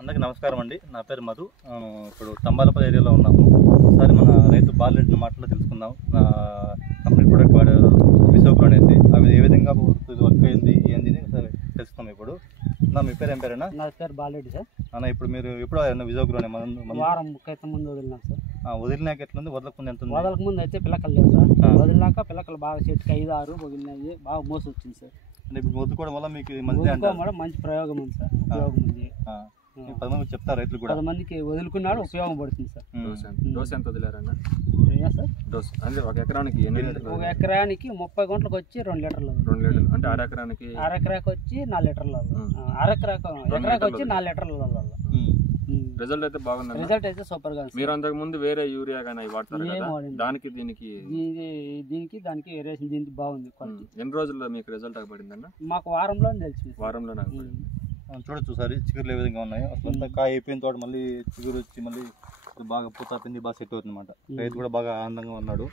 అందరికీ నమస్కారం అండి. నా పేరు మధు. ఇప్పుడు తంబాలపల్లి ఏరియాలో ఉన్నాము. ఒకసారి మన రైతు బాలరెడ్డి మాటలో తెలుసుకుందాం. కంపెనీ ప్రొడక్ట్ వాడారు విసోగ్రో అనేసి, అవి ఏ విధంగా వర్క్ అయింది ఏంది ఒకసారి తెలుసుకుందాం. ఇప్పుడు మీ పేరు ఏం పేరేనా? నా పేరు బాలరెడ్డి సార్. అన్న, ఇప్పుడు మీరు ఎప్పుడు విసోగ్రో వారం క్రితం ముందు వదిలినాం సార్. వదిలినాక ఎట్లుంది? వదలకుండా ఎంత? వదలక ముందు అయితే పిల్లకలు లేవు సార్. వదిలినాక పిల్లకలు బాగా చెట్టుకి 5-6 వదిలినాయి, బాగా మోసి వచ్చింది సార్. అంటే ఇప్పుడు వదులుకోవడం వల్ల మీకు మంచి ప్రయోగం ఉంది సార్. ఉపయోగం ఉంది. 10 మంది చెప్తారు రైతులు కూడా. 10 మందికి వదులుకున్నాడు, ఉపయోగం పడుతుంది సార్. డోస్ ఎంత వదిలేరన్నా? సార్ డోస్ అంటే ఒక ఎకరానికి 30 గంటలకు వచ్చి 2 లీటర్లు. 2 లీటర్లు అంటే అరెకరానికి వచ్చి 4 లీటర్లు. ఎకరాకు వచ్చి 4 లీటర్లు. రిజల్ట్ అయితే బాగుంది. రిజల్ట్ అయితే సూపర్ గా. మీరు అంతకు ముందు వేరే యూరియా గానీ వాడతారు కదా, దానికి దీనికి వేరియేషన్ దీనికి బాగుంది. ఎన్ని రోజుల్లో మీకు రిజల్ట్ పడిందన్న? మాకు వారంలో తెలిసింది. వారంలోనే పడింది. చూడొచ్చు సార్, చిగురులు ఏ విధంగా ఉన్నాయి. అసలు అంతా కాయ అయిపోయిన తోట మళ్ళీ చిగురు వచ్చి మళ్ళీ బాగా పూత పిండి బాగా సెట్ అవుతుంది అనమాట. రైతు కూడా బాగా ఆనందంగా ఉన్నాడు.